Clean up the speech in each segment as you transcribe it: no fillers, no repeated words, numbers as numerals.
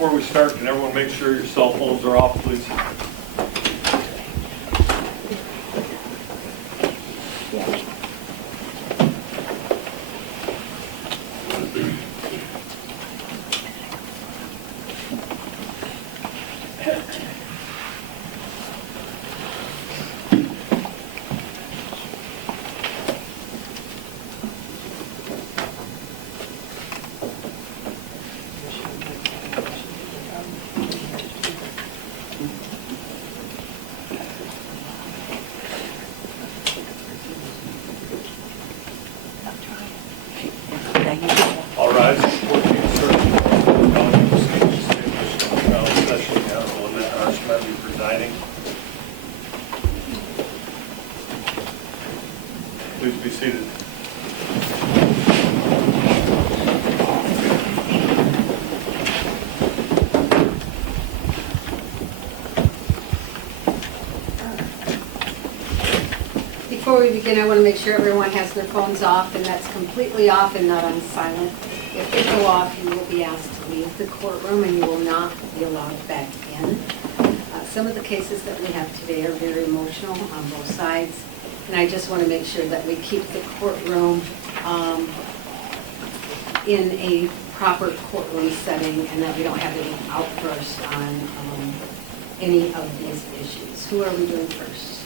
before we start, can everyone make sure your cell phones are off, please? All rise. Presiding. Please be seated. Before we begin, I want to make sure everyone has their phones off, and that's completely off and not on silent. If they go off, you will be asked to leave the courtroom and you will not be allowed back in. Some of the cases that we have today are very emotional on both sides, and I just want to make sure that we keep the courtroom in a proper courtroom setting and that we don't have any outbursts on any of these issues. Who are we doing first?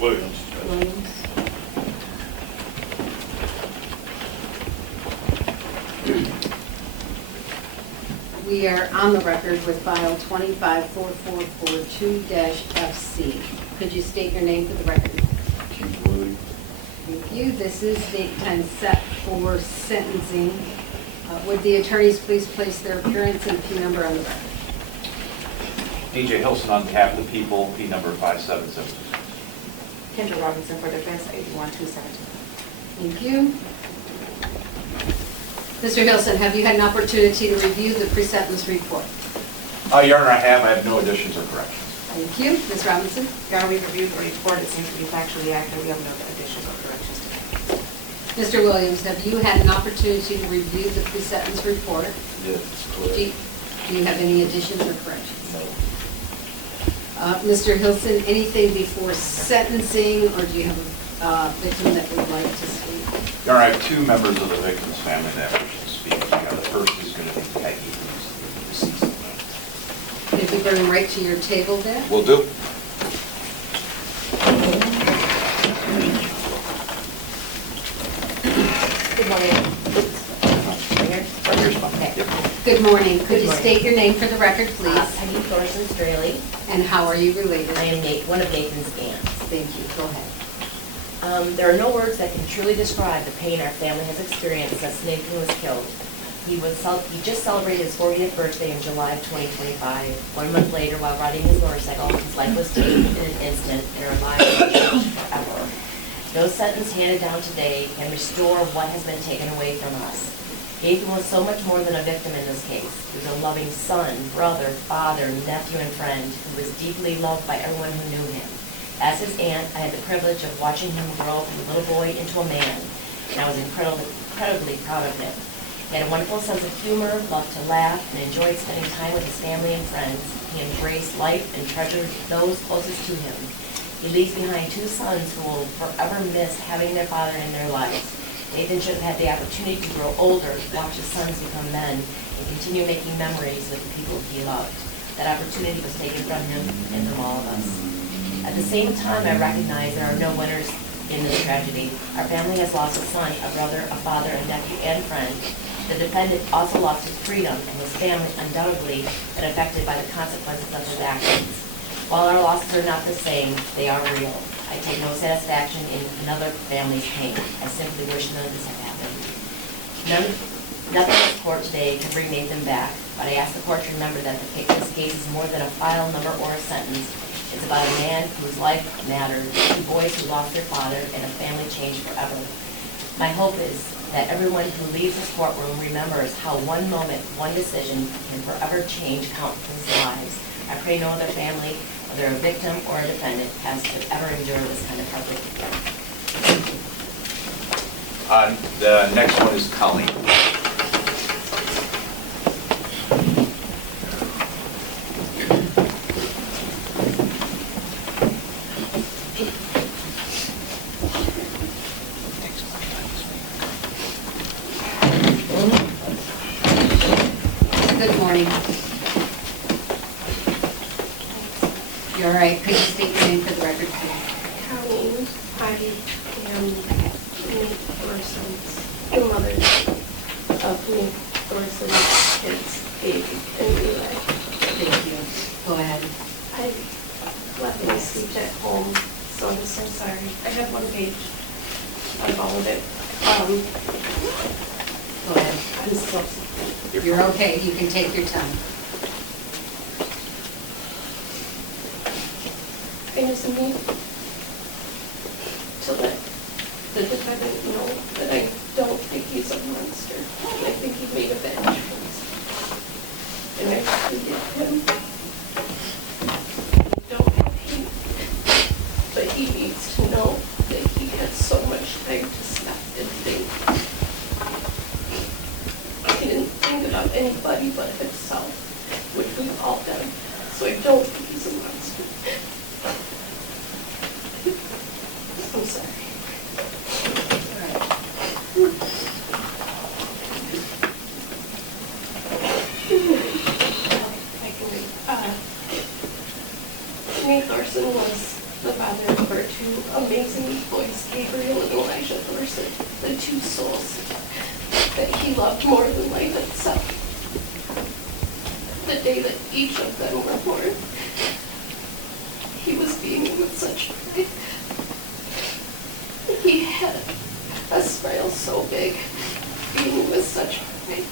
Williams. Williams. We are on the record with file 254442-FC. Could you state your name for the record? Thank you. This is date time set for sentencing. Would the attorneys please place their appearance and P number on the record? DJ Hilson on behalf of the people, P number 5772. Kendra Robinson for defense, 81272. Thank you. Mr. Hilson, have you had an opportunity to review the pre-sentence report? Your Honor, I have no additions or corrections. Thank you. Ms. Robinson? Your Honor, we've reviewed the report. It seems to be factually accurate. We have no additions or corrections today. Mr. Williams, have you had an opportunity to review the pre-sentence report? Yes, Do you have any additions or corrections? No. Mr. Hilson, anything before sentencing, or do you have a victim that would like to speak? Your Honor, I have two members of the victim's family that wish to speak. The first is going to be Peggy, who's the deceased. If you bring them right to your table there. Will do. Good morning. Okay. Good morning. Could you morning. state your name for the record, please? Nathan Thorsen Straley. And how are you related? I am one of Nathan's aunts. Thank you. Go ahead. There are no words that can truly describe the pain our family has experienced since Nathan was killed. He just celebrated his 40th birthday in July of 2025. 1 month later, while riding his motorcycle, his life was taken in an instant, and our lives were changed forever. No sentence handed down today can restore what has been taken away from us. Nathan was so much more than a victim in this case. He was a loving son, brother, father, nephew, and friend who was deeply loved by everyone who knew him. As his aunt, I had the privilege of watching him grow from a little boy into a man, and I was incredibly proud of him. He had a wonderful sense of humor, loved to laugh, and enjoyed spending time with his family and friends. He embraced life and treasured those closest to him. He leaves behind two sons who will forever miss having their father in their lives. Nathan should have had the opportunity to grow older, watch his sons become men, and continue making memories with the people he loved. That opportunity was taken from him and from all of us. At the same time, I recognize there are no winners in this tragedy. Our family has lost a son, a brother, a father, a nephew, and friend. The defendant also lost his freedom, and his family undoubtedly been affected by the consequences of his actions. While our losses are not the same, they are real. I take no satisfaction in another family's pain. I simply wish none of this had happened. Nothing in this court today can bring Nathan back, but I ask the court to remember that this case is more than a file number or a sentence. It's about a man whose life mattered, two boys who lost their father, and a family changed forever. My hope is that everyone who leaves this courtroom remembers how one moment, one decision can forever change countless lives. I pray no other family, whether a victim or a defendant, has to ever endure this kind of heartbreak again. The next one is Colleen. morning. You all right? Could you state your name for the record, please? Colleen, I am Nate Thorsen's, the mother of Nate Thorsen's kids, Davey and Eli. Thank you. Go ahead. I left my speech at home, so I'm so sorry. I have one page of all of it. Go ahead. I'm so sorry. You're okay. You can take your time. I just need to let the defendant know that I don't think he's a monster. I think he made a bad choice. And I forgive him. I don't have hate, but he needs to know that he had so much time to stop and think. He didn't think about anybody but himself, which we've all done. So I don't think he's a monster. I'm sorry. I can read. Nathan Thorsen was the father of our two amazing boys, Gabriel and Elijah Thorsen, the two souls that he loved more than life itself. The day that each of them were born, he was beaming with such pride. He had a smile so big, beaming with such pride.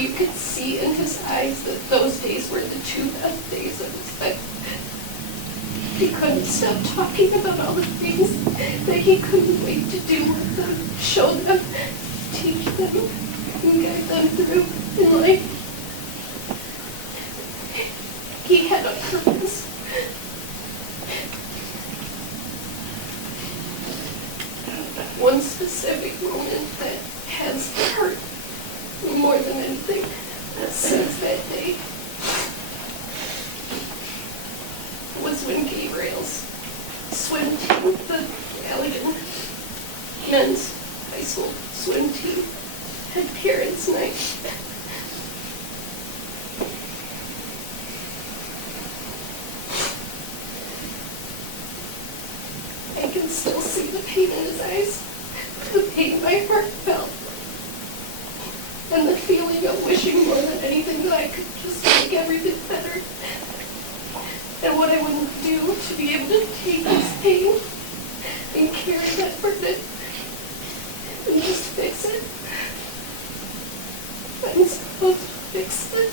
You could see in his eyes that those days were the two best days of his life. He couldn't stop talking about all the things that he couldn't wait to do with them, show them, teach them, and guide them through in life. He had a purpose. One specific moment that has hurt me more than anything since that day was when Gabriel's swim team, the Allegan men's high school swim team, had parents' night. I can still see the pain in his eyes, the pain my heart felt, and the feeling of wishing more than anything that I could just make everything better. And what I would do to be able to take this pain and carry that burden and just fix it. I'm supposed to fix it.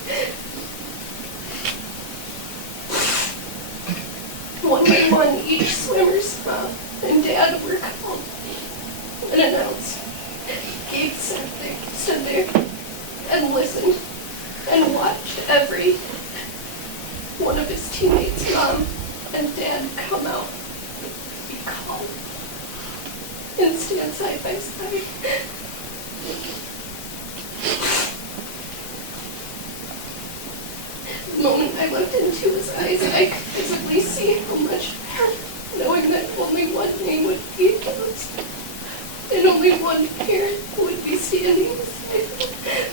One by one, each swimmer's mom and dad were called and announced. Gabe stood there and listened and watched every one of his teammates' mom and dad come out, be calm, and stand side by side. The moment I looked into his eyes, I could physically see how much hurt, knowing that only one name would be used, and only one parent would be standing beside him.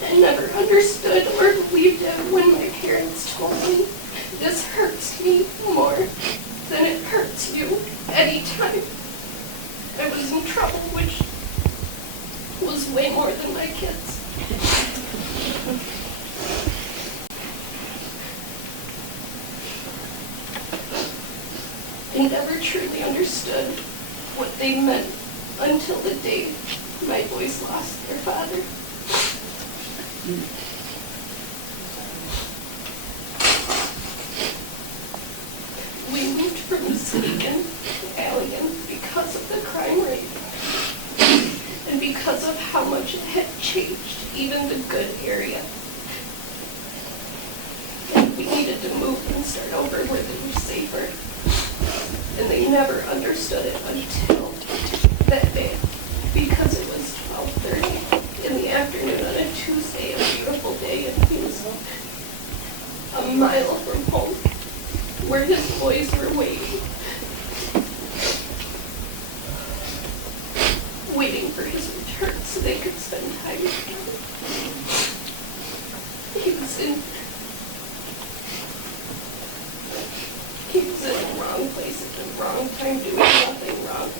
I never understood or believed him when my parents told me, this hurts me more than it hurts you anytime I was in trouble, which was way more than my kids. I never truly understood what they meant until the day my boys lost their father. We moved from Muskegon to Allegan because of the crime rate and because of how much it had changed even the good area. And we needed to move and start over where they were safer. And they never understood it until that day, because it was 12:30 in the afternoon on a Tuesday, a beautiful day, and he was a mile from home, where his boys were waiting for his return so they could spend time together. He was in the wrong place at the wrong time, doing nothing wrong.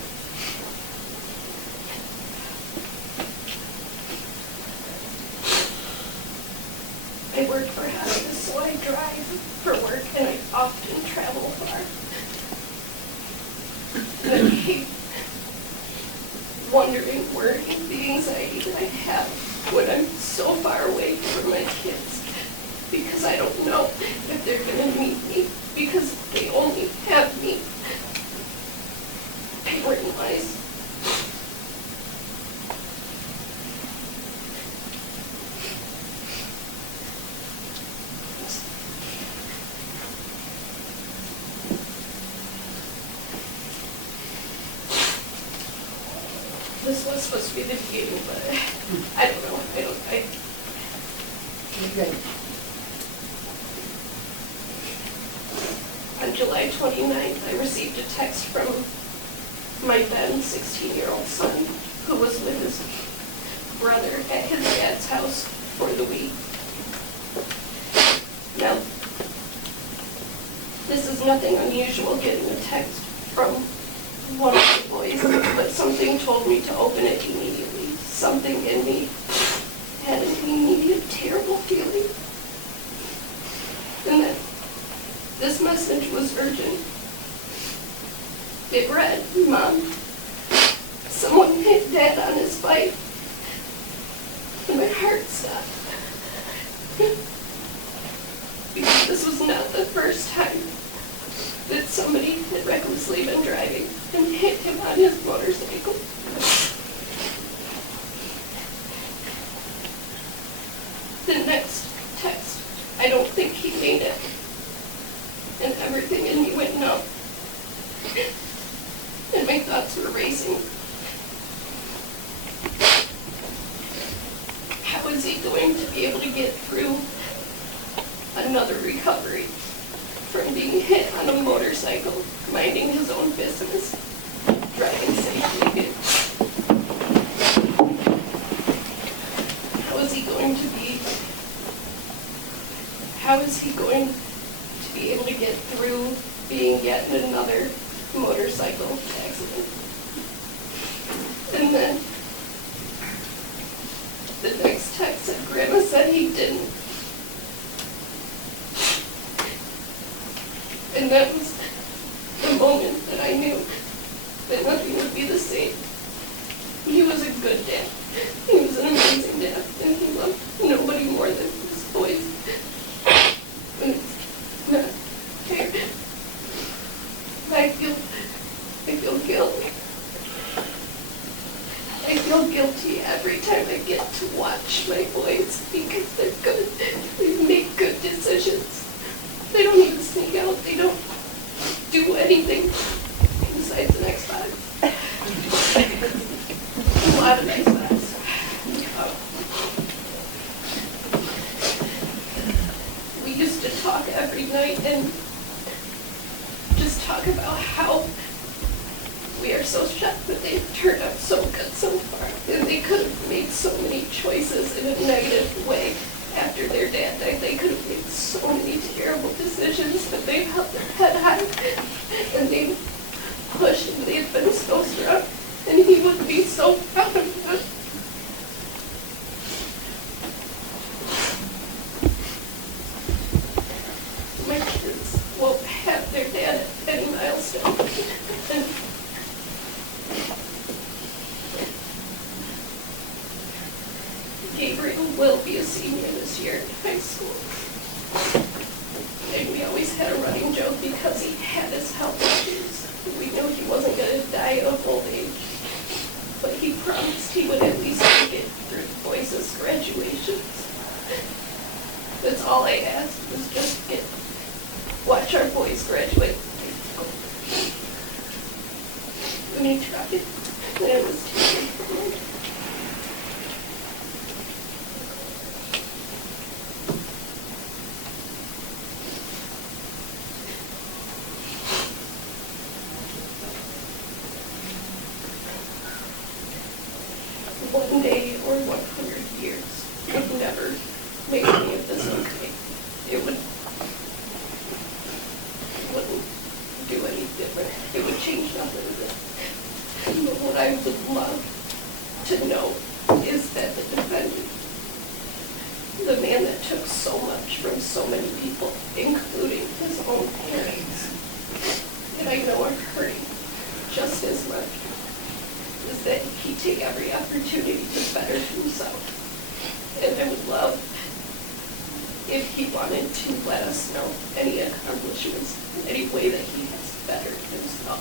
I work for hospice, so I drive for work, and I often travel far. And I hate wondering where the anxiety that I have when I'm so far away from my kids, because I don't know if they're going to meet me, because they only have me parent-wise. This was supposed to be the beginning, but I don't know. You're good. On July 29th, I received a text from my then 16-year-old son, who was with his brother at his dad's house for the week. Now, this is nothing unusual getting a text from one of the boys, but something told me to open it immediately. Something in me had an immediate terrible feeling. And that this message was urgent. It read, "Mom, someone hit Dad on his bike." And my heart stopped. Because this was not the first time that somebody had recklessly been driving and hit him on his motorcycle. The next text, I don't think he made it. And everything in me went numb. And my thoughts were racing. How is he going to be able to get through another recovery from being hit on a motorcycle, minding his own business, driving safely? How is he going to be able to get through being yet in another motorcycle accident? And then the next text said, "Grandma said he didn't." And that was the moment that I knew that nothing would be the same. He was a good dad. He was an amazing dad, and he loved nobody more than his boys. And it's not fair. I feel guilt. I feel guilty every time I get to watch my boys, because they're good. They make good decisions. They don't even sneak out. They don't do anything besides an Xbox. A lot of Xbox. We used to talk every night and just talk about how we are so shocked that they've turned out so good so far. And they could have made so many choices in a negative way after their dad died. They could have made so many terrible decisions, but they've held their head high and they've pushed, and they've been so strong. And he would be so proud of them. My kids won't have their dad at any milestone. And Gabriel will be a senior this year in high school. And we always had a running joke because he had his health issues. We knew he wasn't going to die of old age. But he promised he would at least make it through Boyce's graduations. That's all I asked, was just watch our boys graduate. And he tried, and it was taken from him. One day every opportunity to better himself. And I would love if he wanted to let us know any accomplishments, any way that he has bettered himself,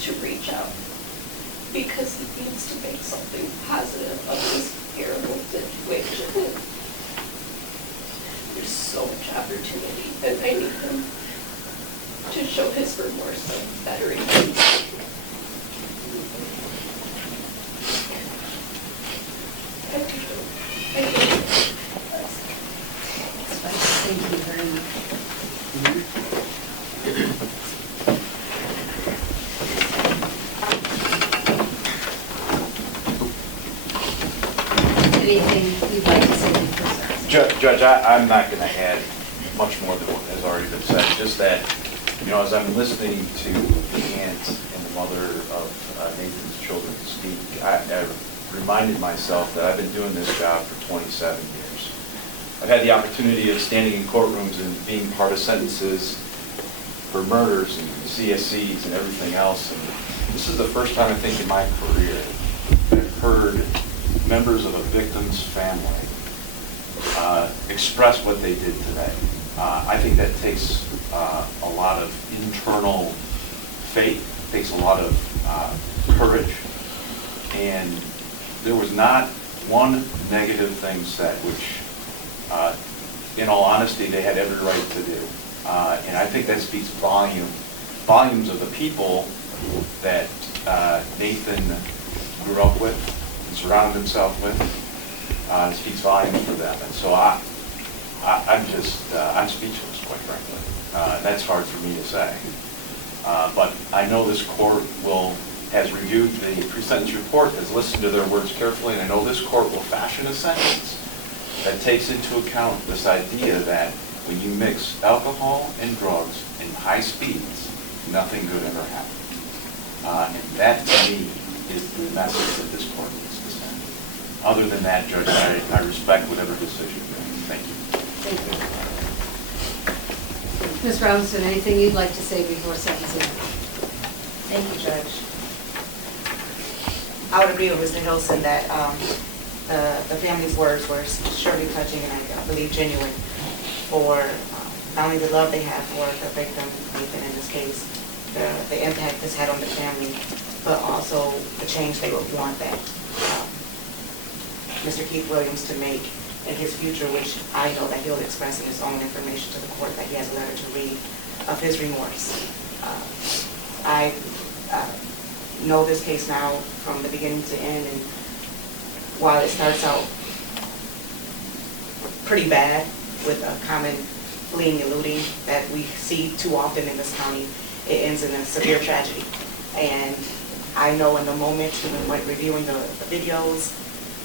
to reach out. Because he needs to make something positive of this terrible situation. There's so much opportunity, and I need him to show his remorse of bettering himself. Thank you. Thank you very much. Anything you'd like to say before service? Judge, I'm not going to add much more than what has already been said, just that, as I'm listening to the aunt and the mother of Nathan's children speak, I reminded myself that I've been doing this job for 27 years. I've had the opportunity of standing in courtrooms and being part of sentences for murders and CSCs and everything else, and this is the first time I think in my career that I've heard members of a victim's family express what they did today. I think that takes a lot of internal faith, takes a lot of courage, and there was not one negative thing said, which in all honesty they had every right to do. And I think that speaks volumes of the people that Nathan grew up with and surrounded himself with. It speaks volumes for them. And so I'm speechless, quite frankly. That's hard for me to say. But I know this court has reviewed the pre-sentence report, has listened to their words carefully, and I know this court will fashion a sentence that takes into account this idea that when you mix alcohol and drugs in high speeds, nothing good ever happens. And that, to me, is the message that this court needs to send. Other than that, Judge, I respect whatever decision you make. Thank you. Thank you. Ms. Robinson, anything you'd like to say before sentencing? Thank you, Judge. I would agree with Mr. Hilson that the family's words were surely touching and I believe genuine for not only the love they have for the victim, Nathan in this case, the impact this had on the family, but also the change they would want that Mr. Keith Williams to make in his future, which I know that he'll express in his own information to the court that he has a letter to read of his remorse. I know this case now from the beginning to end, and while it starts out pretty bad with a common fleeing and looting that we see too often in this county, it ends in a severe tragedy. And I know in the moment when reviewing the videos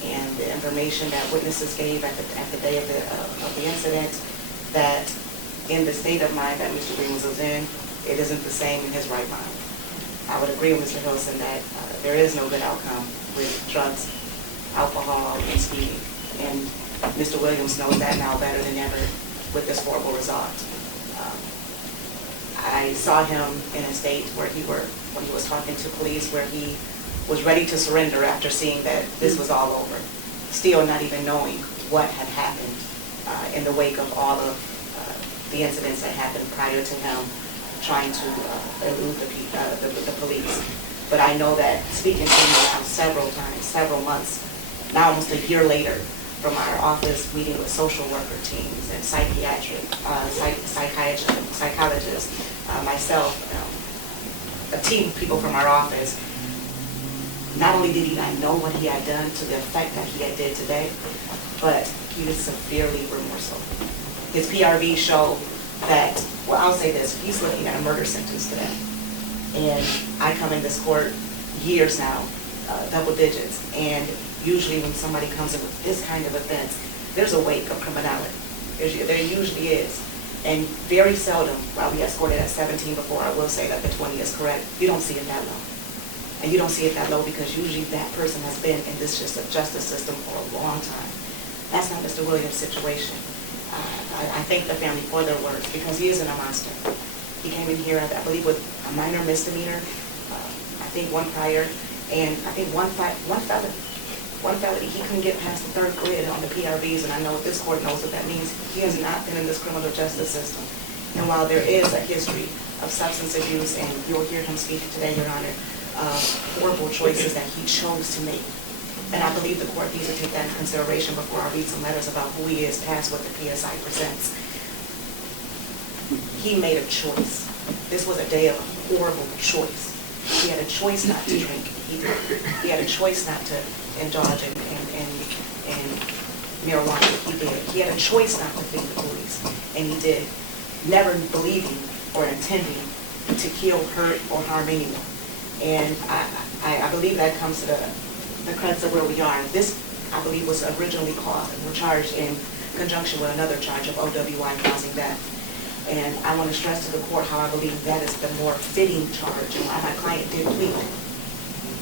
and the information that witnesses gave at the day of the incident, that in the state of mind that Mr. Green was in, it isn't the same in his right mind. I would agree with Mr. Hilson that there is no good outcome with drugs, alcohol, and speeding. And Mr. Williams knows that now better than ever with this horrible result. I saw him in a state where when he was talking to police, where he was ready to surrender after seeing that this was all over, still not even knowing what had happened in the wake of all of the incidents that happened prior to him trying to elude the police. But I know that speaking to him now several times, several months, now almost a year later, from our office meeting with social worker teams and psychologists, myself, a team of people from our office, not only did he not know what he had done to the effect that he had did today, but he was severely remorseful. His PRV showed that, well, I'll say this, he's looking at a murder sentence today. And I come in this court years now, double digits, and usually when somebody comes in with this kind of offense, there's a wake of criminality. There usually is. And very seldom, while we have scored it at 17 before, I will say that the 20 is correct, you don't see it that low. And you don't see it that low because usually that person has been in this justice system for a long time. That's not Mr. Williams' situation. I thank the family for their words because he isn't a monster. He came in here, I believe, with a minor misdemeanor, I think one prior, And I think one felony, he couldn't get past the third grid on the PRVs, and I know this court knows what that means. He has not been in this criminal justice system. And while there is a history of substance abuse, and you'll hear him speak today, Your Honor, horrible choices that he chose to make. And I believe the court needs to take that into consideration before I read some letters about who he is past what the PSI presents. He made a choice. This was a day of horrible choice. He had a choice not to drink. He had a choice not to indulge in marijuana. He did. He had a choice not to flee the police. And he did, never believing or intending to kill, hurt, or harm anyone. And I believe that comes to the crux of where we are. This, I believe, was originally charged in conjunction with another charge of OWI causing death. And I want to stress to the court how I believe that is the more fitting charge, and why my client did plead.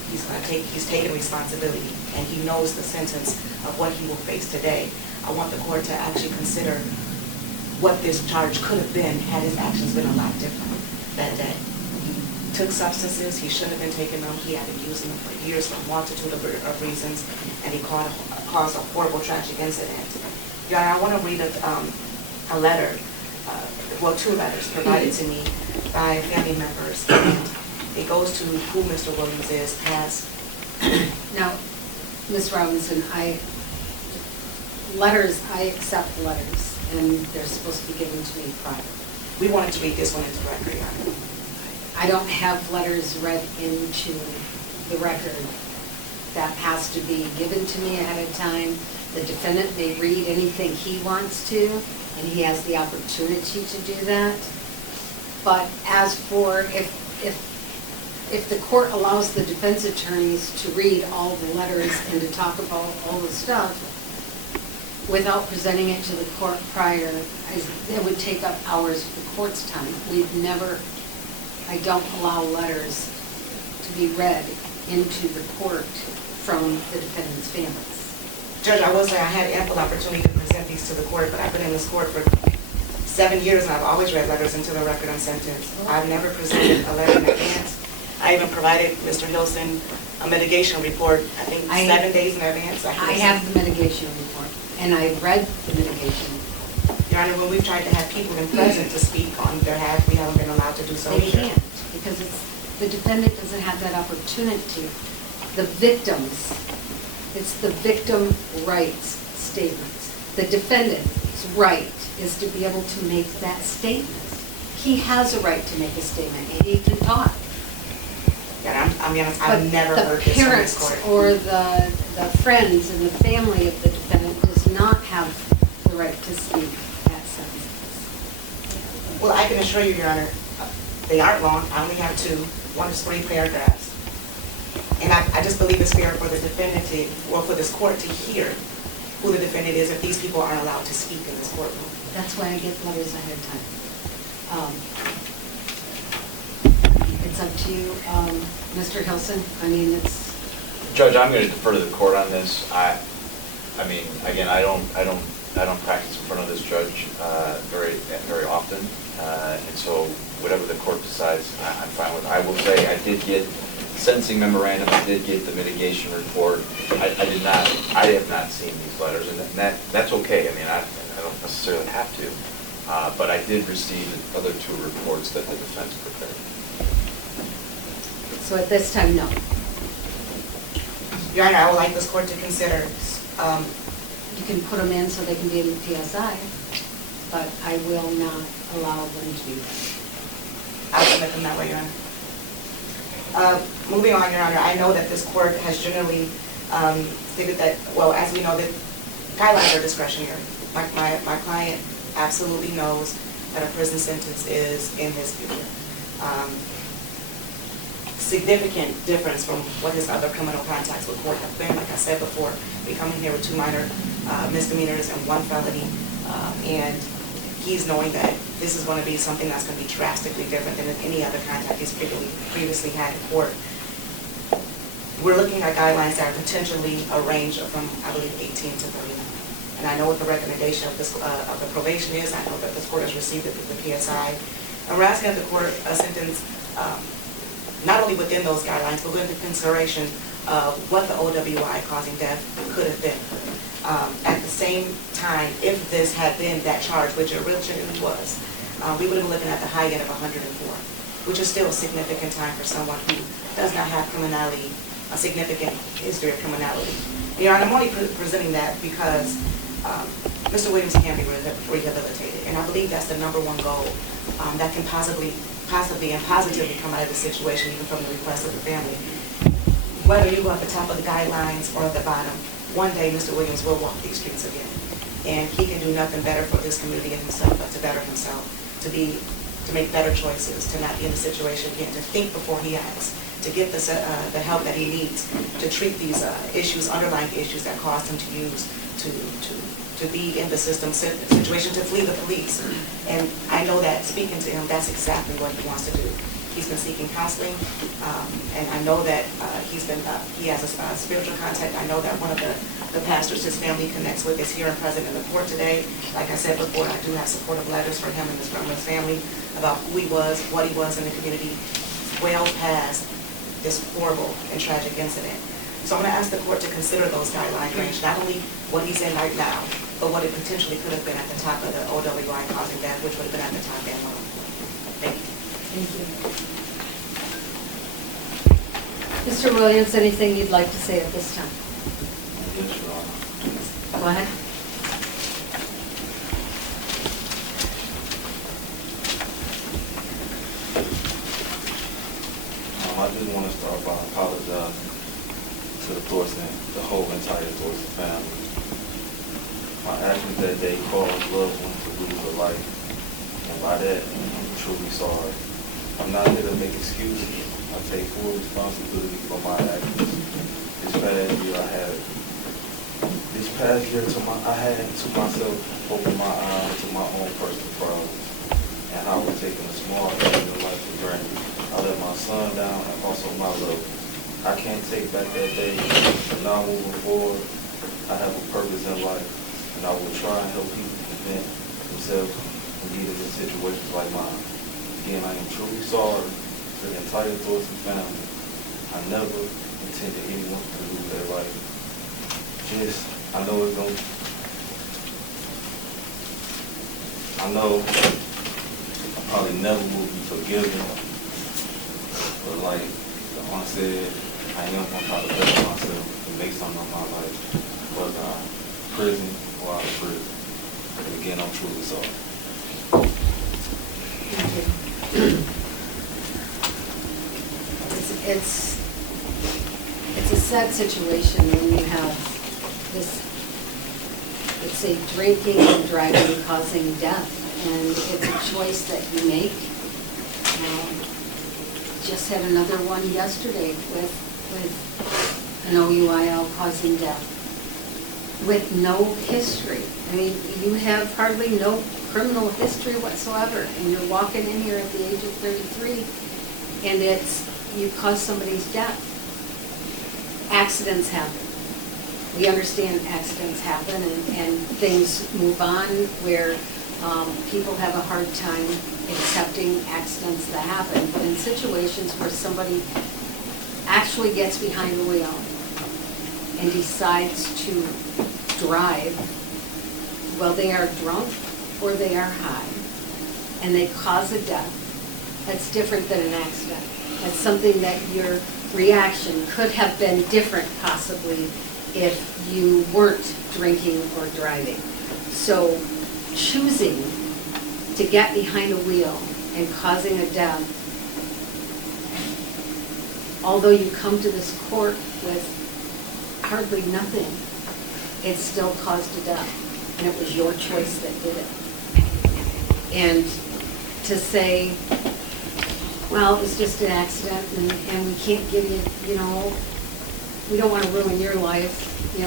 He's taking responsibility, and he knows the sentence of what he will face today. I want the court to actually consider what this charge could have been had his actions been a lot different that day. He took substances, he shouldn't have been taking them, he had been using them for years for a multitude of reasons, and he caused a horrible tragic incident. Your Honor, I want to read a letter, well, two letters provided to me by family members, and it goes to who Mr. Williams is past. Now, Ms. Robinson, I accept letters, and they're supposed to be given to me prior. We wanted to read this one into the record, Your Honor. I don't have letters read into the record. That has to be given to me ahead of time. The defendant may read anything he wants to, and he has the opportunity to do that. But as for if the court allows the defense attorneys to read all the letters and to talk about all the stuff without presenting it to the court prior, it would take up hours of the court's time. I don't allow letters to be read into the court from the defendant's families. Judge, I will say I had ample opportunity to present these to the court, but I've been in this court for 7 years, and I've always read letters into the record on sentence. I've never presented a letter in advance. I even provided Mr. Hilson a mitigation report, I think 7 days in advance. I have the mitigation report, and I read the mitigation report. Your Honor, when we've tried to have people in present to speak on their behalf, we haven't been allowed to do so They either. can't, because the defendant doesn't have that opportunity. The victims, it's the victim rights statements. The defendant's right is to be able to make that statement. He has a right to make a statement, and he can talk. Yeah, I'm honest, I've never heard this from this court. But the parents or the friends and the family of the defendant does not have the right to speak at sentences. Well, I can assure you, Your Honor, they aren't long. I only have two. One is 3 paragraphs. And I just believe it's fair for the defendant to, or for this court to hear who the defendant is if these people aren't allowed to speak in this courtroom. That's why I get letters ahead of time. It's up to you, Mr. Hilson. I mean, it's. Judge, I'm going to defer to the court on this. I mean, again, I don't practice in front of this judge very often, and so whatever the court decides, I'm fine with. I will say I did get sentencing memorandum. I did get the mitigation report. I have not seen these letters, and that's okay. I mean, I don't necessarily have to, but I did receive the other 2 reports that the defense prepared. So at this time, no. Your Honor, I would like this court to consider. You can put them in so they can be in the PSI, but I will not allow them to be there. I'll submit them that way, Your Honor. Moving on, Your Honor, I know that this court has generally stated that, well, as we know, that guidelines are discretionary. My client absolutely knows that a prison sentence is in his future. Significant difference from what his other criminal contacts with court have been. Like I said before, we come in here with 2 minor misdemeanors and 1 felony, and he's knowing that this is going to be something that's going to be drastically different than any other contact he's previously had in court. We're looking at guidelines that are potentially a range of from, I believe, 18 to 39. And I know what the recommendation of this of the probation is. I know that this court has received it through the PSI. And we're asking that the court sentence not only within those guidelines, but with the consideration of what the OWI causing death could have been. At the same time, if this had been that charge, which it originally was, we would have been looking at the high end of 104, which is still a significant time for someone who does not have criminality, a significant history of criminality. You know, and I'm only presenting that because Mr. Williams can be rehabilitated, and I believe that's the #1 goal that can possibly and positively come out of the situation, even from the request of the family. Whether you go at the top of the guidelines or at the bottom, one day Mr. Williams will walk these streets again, and he can do nothing better for this community and himself, but to better himself, to make better choices, to not be in the situation again, to think before he acts, to get the help that he needs to treat these issues, underlying issues that caused him to use to be in the system situation, to flee the police. And I know that speaking to him, that's exactly what he wants to do. He's been seeking counseling, and I know that he has a spiritual contact. I know that one of the pastors his family connects with is here and present in the court today. Like I said before, I do have supportive letters for him and from his family about who he was, what he was in the community, well past this horrible and tragic incident. So I'm going to ask the court to consider those guideline range, not only what he's in right now, but what it potentially could have been at the top of the OWI causing death, which would have been at the top end. Thank you. Thank you. Mr. Williams, anything you'd like to say at this time? Yes, Your Honor. Go ahead. I just want to start by apologizing to the Thorsen, the whole entire Thorsen family. My actions that day caused loved ones to lose a life, and by that, I'm truly sorry. I'm not here to make excuses. I take full responsibility for my actions. This past year, I had to myself open my eyes to my own personal problems and how I was taking a small thing in life for granted. I let my son down and also my loved ones. I can't take back that day, but now moving forward, I have a purpose in life, and I will try and help people prevent themselves from getting in situations like mine. Again, I am truly sorry to the entire Thorsen family. I never intended anyone to lose their life. I know I probably never will be forgiven, but like the aunt said, I am going to try to better myself and make something of my life, whether I'm in prison or out of prison. And again, I'm truly sorry. It's a sad situation when you have this, it's a drinking and driving causing death, and it's a choice that you make. Just had another one yesterday with an OUIL causing death with no history. I mean, you have hardly no criminal history whatsoever, and you're walking in here at the age of 33, and you cause somebody's death. Accidents happen. We understand accidents happen, and things move on where people have a hard time accepting accidents that happen. But in situations where somebody actually gets behind the wheel and decides to drive, well, they are drunk or they are high, and they cause a death, that's different than an accident. That's something that your reaction could have been different possibly if you weren't drinking or driving. So choosing to get behind a wheel and causing a death, although you come to this court with hardly nothing, it still caused a death, and it was your choice that did it. And to say, well, it was just an accident, and we can't give you, we don't want to ruin your life, it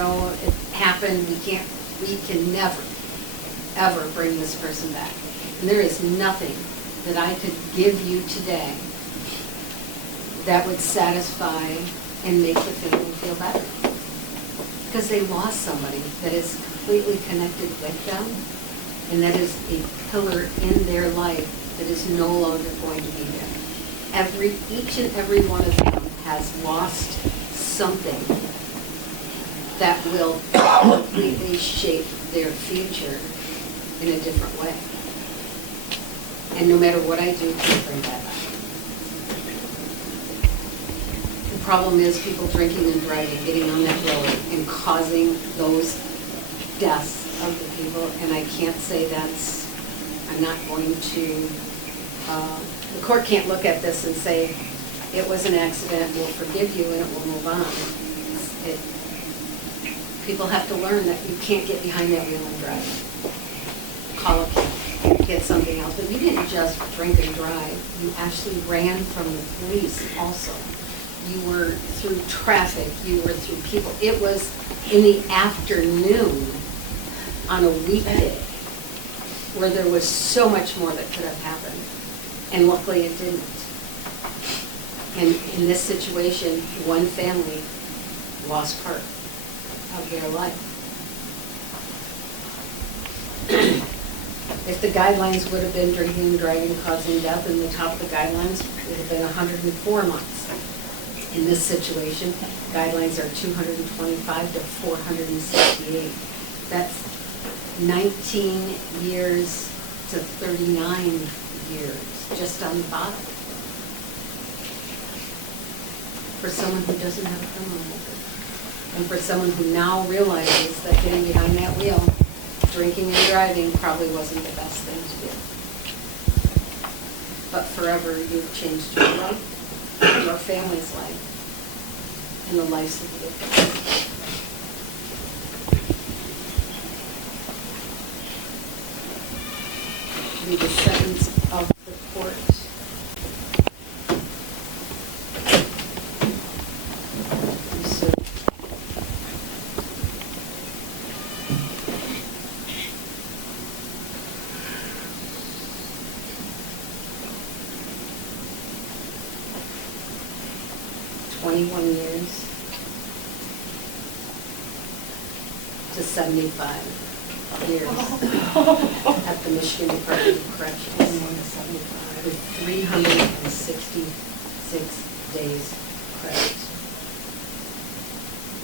happened, we can never, ever bring this person back. And there is nothing that I could give you today that would satisfy and make the family feel better. Because they lost somebody that is completely connected with them, and that is a pillar in their life that is no longer going to be there. each and every one of them has lost something that will completely shape their future in a different way. And no matter what I do, can't bring that back. The problem is people drinking and driving, getting on that road and causing those deaths of the people. And I can't say I'm not going to, the court can't look at this and say, it was an accident, we'll forgive you and it will move on. People have to learn that you can't get behind that wheel and drive. Call a cab, get something else. But you didn't just drink and drive. You actually ran from the police also. You were through traffic. You were through people. It was in the afternoon on a weekday where there was so much more that could have happened. And luckily it didn't. And in this situation, one family lost part of their life. If the guidelines would have been drinking and driving causing death, and the top of the guidelines would have been 104 months. In this situation, guidelines are 225 to 468. That's 19 years to 39 years, just on the bottom. For someone who doesn't have a criminal record. And for someone who now realizes that getting behind that wheel, drinking and driving probably wasn't the best thing to do. But forever you've changed your life, your family's life, and the lives of the victims. Be the sentence of the court. So, 21 years to 75 years at the Michigan Department of Corrections with 366 days credit.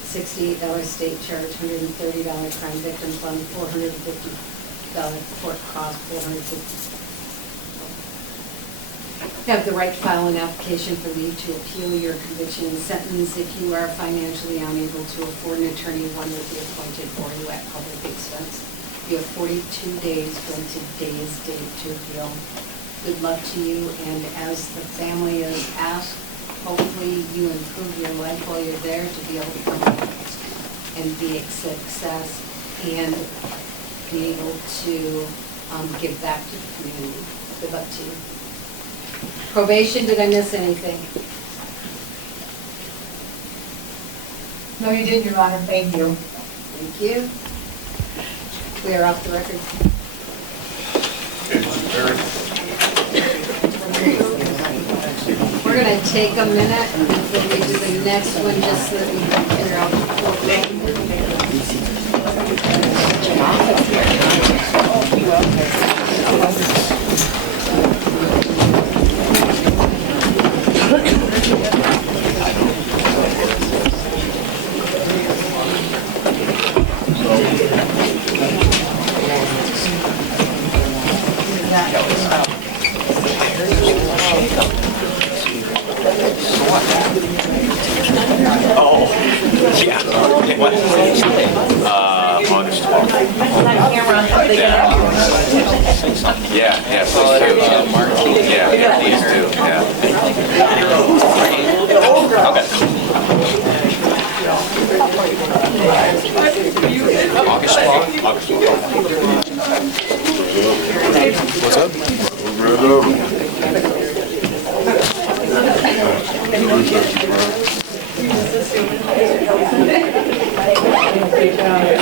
$68 state charge, $130 crime victim fund, $450 court cost, $450. You have the right to file an application for leave to appeal your conviction and sentence if you are financially unable to afford an attorney. One will be appointed for you at public expense. You have 42 days from today's date to appeal. Good luck to you, and as the family is asked, hopefully you improve your life while you're there to be able to come back and be a success and be able to give back to the community. Good luck to you. Probation, did I miss anything? No, you didn't, Your Honor. Thank you. Thank you. We are off the record. We're going to take a minute before we do the next one, just so that we can figure out the August 12th. Yeah, please do. Yeah, please do, yeah. Okay. August 12th. What's up? Thank you.